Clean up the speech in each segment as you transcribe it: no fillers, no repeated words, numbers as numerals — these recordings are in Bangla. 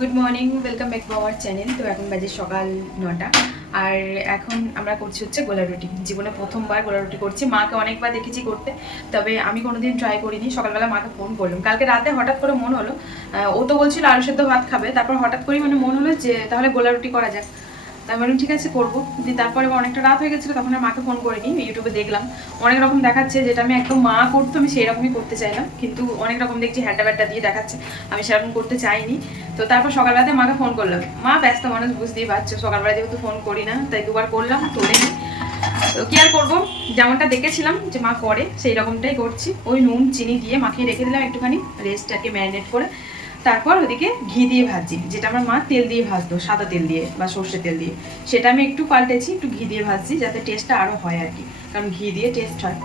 Good morning, welcome back to our channel. তো এখন বাজে সকাল 9টা আর এখন আমরা করছি হচ্ছে গোলা রুটি। জীবনে প্রথমবার গোলা রুটি করছি। মাকে অনেকবার দেখেছি করতে, তবে আমি কোনোদিন ট্রাই করিনি। সকালবেলা মাকে ফোন করলাম, কালকে রাতে হঠাৎ করে মন হলো, ও তো বলছিল আলু সেদ্ধ ভাত খাবে, তারপর হঠাৎ করেই মানে মন হলো যে তাহলে গোলা রুটি করা যাক। তাই বললাম ঠিক আছে করবো। দিয়ে তারপরে অনেকটা রাত হয়ে গেছিলো, তখন আর মাকে ফোন করিনি। ইউটিউবে দেখলাম অনেক রকম দেখাচ্ছে, যেটা আমি একদম মা করতো আমি সেই রকমই করতে চাইলাম, কিন্তু অনেক রকম দেখছি হ্যাড্ডা ব্যাড্ডা দিয়ে দেখাচ্ছে, আমি সেরকম করতে চাইনি। তো তারপর সকালবেলাতে মাকে ফোন করলাম। মা ব্যস্ত মানুষ, বুঝতেই পারছো, সকালবেলা যেহেতু ফোন করি না তাই দুবার করলাম, তোলেনি। তো কি আর করবো, যেমনটা দেখেছিলাম যে মা করে সেই রকমটাই করছি। ওই নুন চিনি দিয়ে মাখিয়ে রেখে দিলাম একটুখানি, রেস্টটাকে ম্যারিনেট করে। তারপর ওদিকে ঘি দিয়ে ভাজি, যেটা আমার মা তেল দিয়ে ভাজতো, সাদা তেল দিয়ে বা সর্ষে তেল দিয়ে, সেটা আমি একটু পাল্টেছি, একটু ঘি দিয়ে ভাজছি যাতে টেস্টটা আরও হয় আর কি, কারণ ঘি দিয়ে টেস্ট হয়।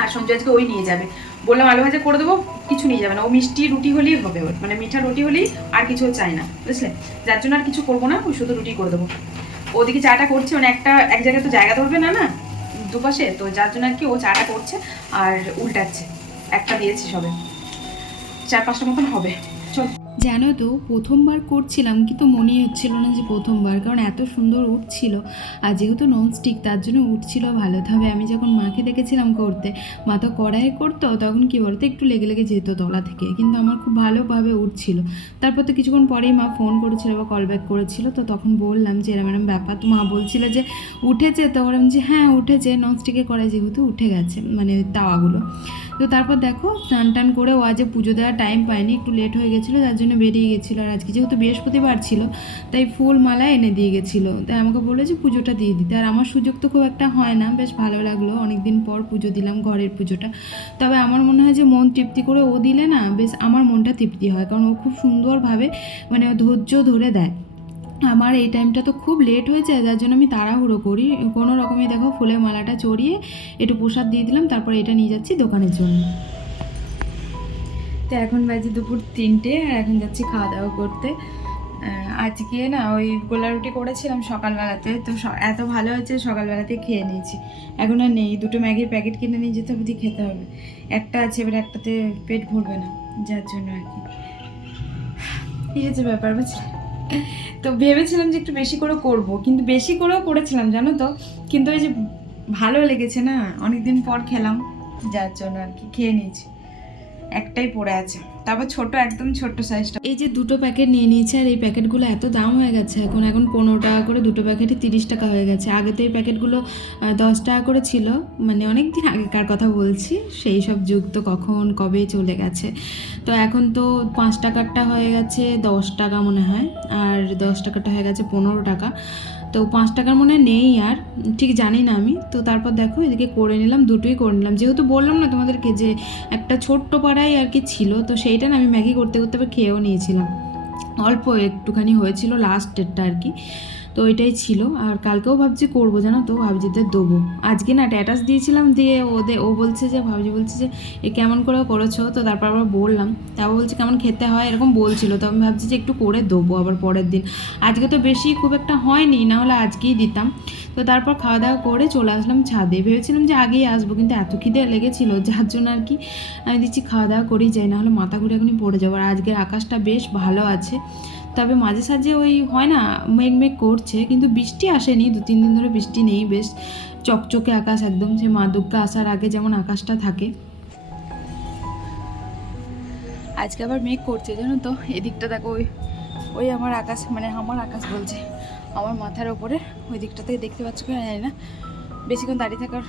আর সঞ্জয় আজকে ওই নিয়ে যাবে, বললাম আলু ভাজা করে দেবো, কিছু নিয়ে যাবে না, ও মিষ্টি রুটি হলেই হবে, ওর মানে মিঠা রুটি হলেই, আর কিছু চাই না, বুঝলে? যার জন্য আর কিছু করবো না, ওই শুধু রুটি করে দেবো। ওদিকে চাটা করছে, মানে এক জায়গায় তো জায়গা ধরবে না না দুপাশে, তো যার জন্য আর কি ও চাটা করছে আর উল্টাচ্ছে। একটা দিয়েছি সবে, 4-5টা মতন হবে। চল। জানো তো প্রথমবার করছিলাম কিন্তু মনেই হচ্ছিল না যে প্রথমবার, কারণ এত সুন্দর উঠছিল। আর যেহেতু ননস্টিক তার জন্য উঠছিল ভালো। তবে আমি যখন মাকে দেখেছিলাম করতে, মা তো কড়াইয়ে করতো, তখন কী বলতো একটু লেগে লেগে যেত তলা থেকে, কিন্তু আমার খুব ভালোভাবে উঠছিল। তারপর তো কিছুক্ষণ পরেই মা ফোন করেছিল বা কল ব্যাক করেছিল, তো তখন বললাম যে এরম এরম ব্যাপার। তো মা বলছিল যে উঠেছে, তো বললাম যে হ্যাঁ উঠেছে, ননস্টিকে কড়াই যেহেতু উঠে গেছে, মানে তাওয়াগুলো। তো তারপর দেখো স্নান টান করে ও আজ পুজো দেওয়ার টাইম পায়নি, একটু লেট হয়ে গেছিলো, যার জন্য বেরিয়ে গেছিলো। আর আজকে যেহেতু বৃহস্পতিবার ছিল, তাই ফুল মালা এনে দিয়ে গেছিলো, তাই আমাকে বললো যে পুজোটা দিয়ে দিতে। আর আমার সুযোগ তো খুব একটা হয় না, বেশ ভালো লাগলো, অনেকদিন পর পুজো দিলাম, ঘরের পুজোটা। তবে আমার মনে হয় যে মন তৃপ্তি করে ও দিলে না, বেশ আমার মনটা তৃপ্তি হয়, কারণ ও খুব সুন্দরভাবে মানে ও ধৈর্য ধরে দেয়। আমার এই টাইমটা তো খুব লেট হয়ে যায়, যার জন্য আমি তাড়াহুড়ো করি কোনো রকমে। দেখো ফুলের মালাটা চড়িয়ে একটু প্রসাদ দিয়ে দিলাম, তারপরে এটা নিয়ে যাচ্ছি দোকানের জন্য। তো এখন বাজে দুপুর 3টে, আর এখন যাচ্ছি খাওয়া দাওয়া করতে। আজকে না ওই গোলা রুটি করেছিলাম সকালবেলাতে, তো এত ভালো হয়েছে সকালবেলাতে খেয়ে নিয়েছি। এখন আর নেই, 2টো ম্যাগির প্যাকেট কিনে নিয়ে যেতে হবে, দিয়ে খেতে হবে। একটা আছে, এবার একটাতে পেট ভরবে না, যার জন্য আর কি এই হচ্ছে ব্যাপার, বুঝলি? তো ভেবেছিলাম যে একটু বেশি করে করব, কিন্তু বেশি করেও করেছিলাম জানো তো, কিন্তু ওই যে ভালো লেগেছে না, অনেকদিন পর খেলাম, যার জন্য আর কি খেয়ে নিয়েছি। একটাই পড়ে আছে, তারপর ছোট, একদম ছোট্ট সাইজটা। এই যে 2টো প্যাকেট নিয়ে নিয়েছে, আর এই প্যাকেটগুলো এত দাম হয়ে গেছে এখন 15 টাকা করে, 2টো প্যাকেটই 30 টাকা হয়ে গেছে। আগে তো এই প্যাকেটগুলো 10 টাকা করে ছিল, মানে অনেক দিন আগেকার কথা বলছি, সেই সব যুগ তো কখন কবে চলে গেছে। তো এখন তো 5 টাকারটা হয়ে গেছে 10 টাকা মনে হয়, আর 10 টাকাটা হয়ে গেছে 15 টাকা। তো 5 টাকার মনে নেই আর, ঠিক জানি না আমি। তো তারপর দেখো এদিকে করে নিলাম, দুটোই করে নিলাম, যেহেতু বললাম না তোমাদেরকে যে একটা ছোট্ট পাড়ায় আর কি ছিল, তো সেইটা না আমি ম্যাগি করতে করতে খেয়েও নিয়েছিলাম। অল্প একটুখানি হয়েছিল লাস্টেরটা আর কি, তো ওইটাই ছিল। আর কালকেও ভাবছি করবো, জানো তো, ভাবজিদের দেবো। আজকে না স্ট্যাটাস দিয়েছিলাম, দিয়ে ও বলছে যে, ভাবজি বলছে যে এ কেমন করে করেছো, তো তারপর আবার বললাম, তাও বলছে কেমন খেতে হয় এরকম বলছিল। তো আমি ভাবছি যে একটু করে দেবো আবার পরের দিন। আজকে তো বেশি খুব একটা হয়নি, না হলে আজকেই দিতাম। তো তারপর খাওয়া দাওয়া করে চলে আসলাম ছাদে, ভেবেছিলাম যে আগেই আসবো, কিন্তু এত খিদে লেগেছিলো যার জন্য আর কি আমি দিচ্ছি খাওয়া দাওয়া করেই যাই, না হলে মাথা ঘুরে এখনই পড়ে যাবো। আর আজকের আকাশটা বেশ ভালো আছে, তবে মাঝে সাঝে ওই হয় না মেঘ মেঘ করছে, কিন্তু বৃষ্টি আসেনি, 2-3 দিন ধরে বৃষ্টি নেই, বেশ চকচকে আকাশ একদম, সে মা দুর্গা আসার আগে যেমন আকাশটা থাকে। আজকে আবার মেঘ করছে জানো তো, এদিকটা দেখো, ওই ওই আমার আকাশ, মানে আমার আকাশ বলছে, আমার মাথার ওপরে ওই দিকটা থেকে দেখতে পাচ্ছ কিনা জানি না, বেশিক্ষণ দাঁড়িয়ে থাকার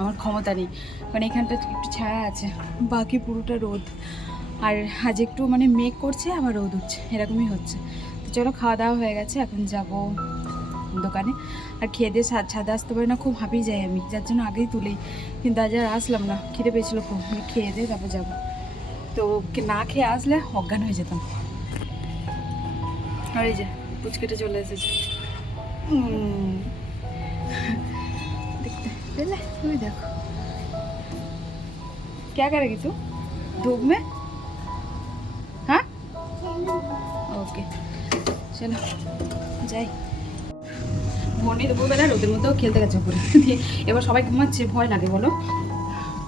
আমার ক্ষমতা নেই, কারণ এখানটা একটু ছায়া আছে, বাকি পুরোটা রোদ। আর আজ একটু মানে মেঘ করছে আবার রোদ উঠছে, এরকমই হচ্ছে। তো চলো, খাওয়া দাওয়া হয়ে গেছে, এখন যাব দোকানে। আর খেয়ে দিয়ে ছাদে আসতে পারি না, খুব হাঁপিয়ে যাই আমি, যার জন্য আগেই তুলি, কিন্তু আজ আর আসলাম না, খিদে পেয়েছিলো খুব, খেয়ে দিয়ে তারপর যাবো। তো না খেয়ে আসলে অজ্ঞান হয়ে যেতাম। আর এই যে পুচকেটা চলে এসেছে, দেখতে পেলে? তুমি দেখো क्या करेगी तू धूप में? हाँ ओके चलो যাই। মনে দুপুরবেলা রোদের মধ্যেও খেলতে গেছে উপরে, দিয়ে এবার সবাই ঘুমাচ্ছে, ভয় লাগে বলো,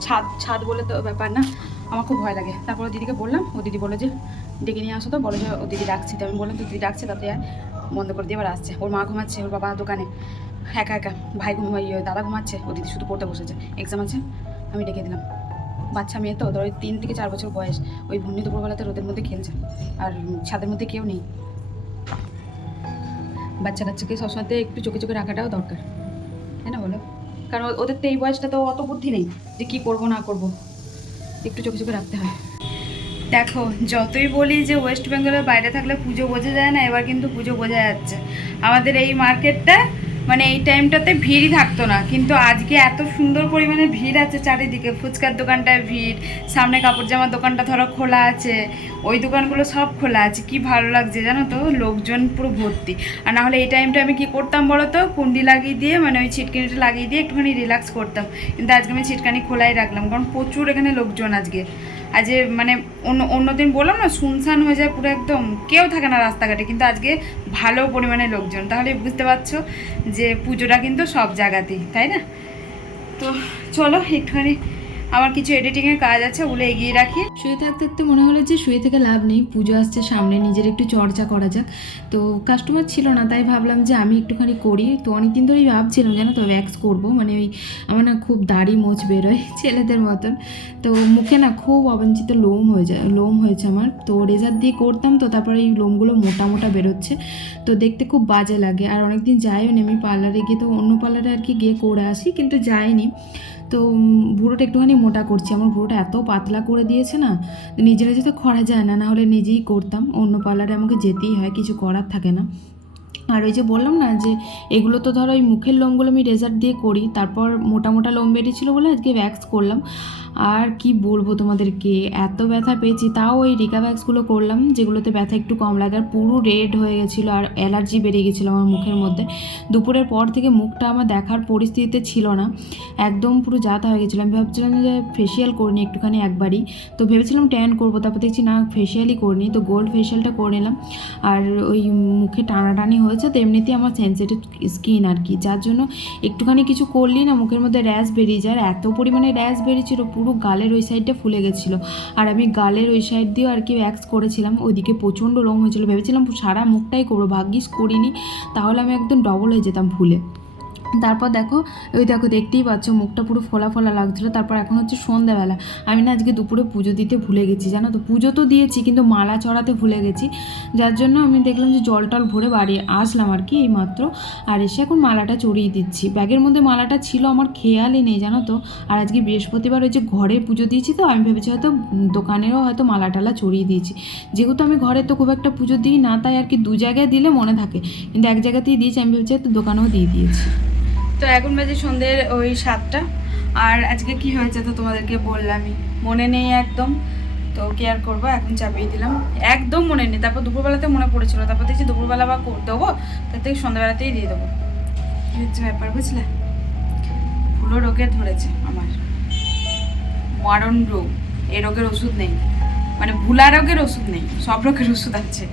ছাদ ছাদ বলে তো ব্যাপার না, আমার খুব ভয় লাগে। তারপরে দিদিকে বললাম, ও দিদি বললো যে ডেকে নিয়ে আসো তো, বলো যে ও দিদি ডাকছে। তো আমি বললাম তো দিদি ডাকছে, তাতে বন্ধ করে দিয়ে এবার আসছে। ওর মা ঘুমাচ্ছে, ওর বাবা দোকানে একা একা, ভাই দাদা ঘুমাচ্ছে, ও দিদি শুধু পড়তে বসেছে, এক্সাম আছে। আমি ডেকে দিলাম। বাচ্চা মেয়ে তো, ধর ওই 3 থেকে 4 বছর বয়স, ওই ভুন্নি দুপুরবেলাতে রোদের মধ্যে খেলছে, আর ছাদের মধ্যে কেউ নেই। বাচ্চা কাচ্চাকে সবসময় একটু চোখে চোখে রাখাটাও দরকার, তাই না বলো? কারণ ওদের তো এই বয়সটা তো অত বুদ্ধি নেই যে কী করবো না করবো, একটু চোখে চোখে রাখতে হয়। দেখো, যতই বলি যে ওয়েস্ট বেঙ্গলের বাইরে থাকলে পুজো বোঝা যায় না, এবার কিন্তু পুজো বোঝা যাচ্ছে। আমাদের এই মার্কেটটা মানে এই টাইমটাতে ভিড়ই থাকতো না, কিন্তু আজকে এত সুন্দর পরিমাণে ভিড় আছে চারিদিকে। ফুচকার দোকানটায় ভিড়, সামনে কাপড় জামার দোকানটা ধরো খোলা আছে, ওই দোকানগুলো সব খোলা আছে। কি ভালো লাগছে জানো তো, লোকজন পুরো ভর্তি। আর না হলে এই টাইমটা আমি কি করতাম বলো তো, কুন্ডি লাগিয়ে দিয়ে মানে ওই ছিটকানিটা লাগিয়ে দিয়ে একটুখানি রিল্যাক্স করতাম, কিন্তু আজকে আমি ছিটকানি খোলাই রাখলাম, কারণ প্রচুর এখানে লোকজন আজকে। আজ মানে অন্যদিন বললাম না শুনশান হয়ে যায় পুরো, একদম কেউ থাকে না রাস্তাঘাটে, কিন্তু আজকে ভালো পরিমাণে লোকজন। তাহলে বুঝতে পারছো যে পুজোটা কিন্তু সব জায়গাতেই, তাই না? তো চলো একটুখানি আমার কিছু এডিটিংয়ের কাজ আছে, ওগুলো এগিয়ে রাখি। শুয়ে থাকতে থাকতে মনে হলো যে শুয়ে থেকে লাভ নেই, পুজো আসছে সামনে, নিজের একটু চর্চা করা যাক। তো কাস্টমার ছিল না, তাই ভাবলাম যে আমি একটুখানি করি। তো অনেকদিন ধরেই ভাবছিলাম জানো তো ওয়্যাক্স করবো, মানে ওই আমার না খুব দাড়ি মোচ বেরোয় ছেলেদের মতন, তো মুখে না খুব অবাঞ্ছিত লোম হয়েছে আমার। তো রেজার দিয়ে করতাম, তো তারপরে এই লোমগুলো মোটা মোটা বেরোচ্ছে, তো দেখতে খুব বাজে লাগে। আর অনেকদিন যাইও নি আমি পার্লারে গিয়ে, তো অন্য পার্লারে আর কি গিয়ে করে আসি, কিন্তু যাইনি। তো ভুঁড়োটা একটুখানি মোটা করছি, আমার ভুঁড়োটা এত পাতলা করে দিয়েছে না, নিজে নিজে তো করা যায় না, নাহলে নিজেই করতাম। অন্য পার্লারে আমাকে যেতেই হয়, কিছু করার থাকে না। আর ওই যে বললাম না যে এগুলো তো ধরো ওই মুখের লোমগুলো আমি রেজার দিয়ে করি, তারপর মোটা মোটা লোম বেরিয়েছিলো বলে আজকে ভ্যাক্স করলাম। আর কি বলবো তোমাদেরকে, এত ব্যথা পেয়েছি, তাও ওই রিকা ভ্যাক্সগুলো করলাম যেগুলোতে ব্যথা একটু কম লাগে। আর পুরো রেড হয়ে গেছিলো, আর অ্যালার্জি বেরিয়ে গেছিলো আমার মুখের মধ্যে। দুপুরের পর থেকে মুখটা আমার দেখার পরিস্থিতিতে ছিল না, একদম পুরো যাতা হয়ে গেছিলো। আমি ভাবছিলাম যে ফেসিয়াল করিনি একটুখানি একবারই, তো ভেবেছিলাম ট্যান করবো, তারপর দেখছি না ফেসিয়ালই করিনি, তো গোল্ড ফেসিয়ালটা করে নিলাম। আর ওই মুখে টানাটানি হয়েছে, তো এমনিতেই আমার সেন্সিটিভ স্কিন আর কি, যার জন্য একটুখানি কিছু করলি না মুখের মধ্যে র্যাশ বেরিয়ে যায়। আর এত পরিমাণে র্যাশ বেরিয়েছিল, পুরো গালের ওই সাইডটা ফুলে গেছিলো। আর আমি গালের ওই সাইড দিয়েও আর কি ওয়্যাক্স করেছিলাম, ওইদিকে প্রচণ্ড লোম হয়েছিল, ভেবেছিলাম সারা মুখটাই করবো, ভাগ্যিস করিনি, তাহলে আমি একদম ডবল হয়ে যেতাম ফুলে। তারপর দেখো দেখতেই পাচ্ছ মুখটা পুরো ফোলা ফোলা লাগছিলো। তারপর এখন হচ্ছে সন্ধ্যাবেলা, আমি না আজকে দুপুরে পুজো দিতে ভুলে গেছি জানো তো। পুজো তো দিয়েছি কিন্তু মালা চড়াতে ভুলে গেছি, যার জন্য আমি দেখলাম যে জল টল ভরে বাড়ি আসলাম আর কি এই মাত্র, আর এসে এখন মালাটা চড়িয়ে দিচ্ছি। ব্যাগের মধ্যে মালাটা ছিল, আমার খেয়ালই নেই জানো তো। আর আজকে বৃহস্পতিবার ওই যে ঘরে পুজো দিয়েছি, তো আমি ভেবেছি হয়তো দোকানেরও হয়তো মালা টালা চড়িয়ে দিয়েছি। যেহেতু আমি ঘরে তো খুব একটা পুজো দিই না, তাই আর কি 2 জায়গায় দিলে মনে থাকে, কিন্তু এক জায়গাতেই দিয়েছি, আমি ভেবেছি হয়তো দোকানেও দিয়ে দিয়েছি। তো এখন বাজে সন্ধ্যের ওই 7টা, আর আজকে কি হয়েছে তো তোমাদেরকে বললামই, মনে নেই একদম, তো কেয়ার করবো, এখন চাপিয়ে দিলাম, একদম মনে নেই। তারপর দুপুরবেলাতে মনে পড়েছিল, তারপর দেখছি দুপুরবেলা বা দেবো, তার থেকে সন্ধ্যাবেলাতেই দিয়ে দেবো। কি হচ্ছে ব্যাপার বুঝলে, ফুলো রোগে ধরেছে আমার, মারণ রোগ। এই রোগের ওষুধ নেই, মানে ভুলা রোগের ওষুধ নেই, সব রোগের ওষুধ আছে।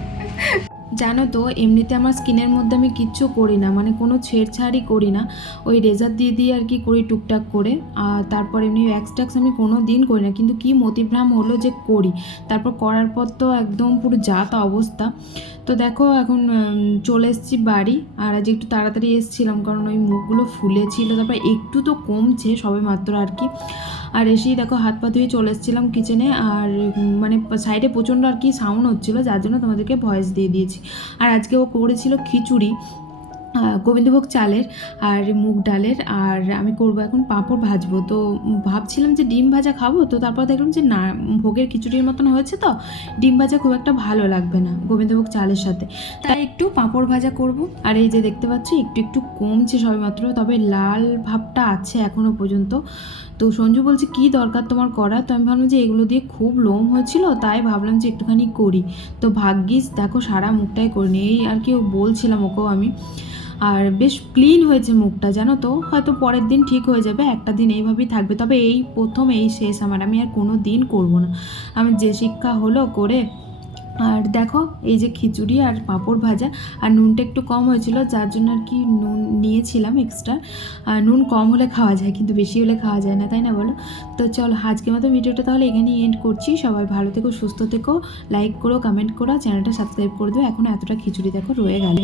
জানো তো এমনিতে আমার স্কিনের মধ্যে আমি কিচ্ছু করি না, মানে কোনো ছেড়ছাড়ই করি না, ওই রেজার দিয়ে আর কি করি টুকটাক করে। আর তারপর এমনি ওয়্যাক্স ট্যাক্স আমি কোনো দিন করি না, কিন্তু কি মতিভ্রাম হলো যে করি, তারপর করার পর তো একদম পুরো যাতা অবস্থা। তো দেখো এখন চলে এসেছি বাড়ি, আর আজ একটু তাড়াতাড়ি এসেছিলাম কারণ ওই মুখগুলো ফুলেছিল, তারপর একটু তো কমছে সবে মাত্র আর কি। আর এসেই দেখো হাত পা ধুয়ে চলে এসেছিলাম কিচেনে, আর মানে সাইডে প্রচণ্ড আর কি সাউন্ড হচ্ছিলো, যার জন্য তোমাদেরকে ভয়েস দিয়ে দিয়েছি। আর আজকে ও করেছিল খিচুড়ি গোবিন্দভোগ চালের আর মুগ ডালের, আর আমি করবো এখন পাঁপড় ভাজবো। তো ভাবছিলাম যে ডিম ভাজা খাবো, তো তারপর দেখলাম যে না, ভোগের খিচুড়ির মতন হয়েছে, তো ডিম ভাজা খুব একটা ভালো লাগবে না গোবিন্দভোগ চালের সাথে, তাই একটু পাঁপড় ভাজা করব। আর এই যে দেখতে পাচ্ছি একটু একটু কমছে সবেমাত্র, তবে লাল ভাবটা আছে এখনও পর্যন্ত। তো সঞ্জু বলছে কি দরকার তোমার করা, তো আমি ভাবলাম যে এগুলো দিয়ে খুব লোম হয়েছিল, তাই ভাবলাম যে একটুখানি করি। তো ভাগ্যিস দেখো সারা মুখটাই করিনি, এই আর কি বলছিলাম ওকেও আমি। আর বেশ ক্লিন হয়েছে মুখটা জানো তো, হয়তো পরের দিন ঠিক হয়ে যাবে, একটা দিন এইভাবেই থাকবে, তবে এই প্রথম এই শেষ আমার, আমি আর কোনো দিন করবো না। আমি যে শিক্ষা হলো করে আর দেখো এই যে খিচুড়ি আর পাঁপড় ভাজা, আর নুনটা একটু কম হয়েছিল যার জন্য আর কি নুন নিয়েছিলাম এক্সট্রা। নুন কম হলে খাওয়া যায় কিন্তু বেশি হলে খাওয়া যায় না, তাই না বলো? তো চলো আজকের মতো ভিডিওটা তাহলে এখানেই এন্ড করছি। সবাই ভালো থেকো, সুস্থ থেকো, লাইক করো, কমেন্ট করো, চ্যানেলটা সাবস্ক্রাইব করে দেবো। এখন এতটা খিচুড়ি দেখো রয়ে গেল।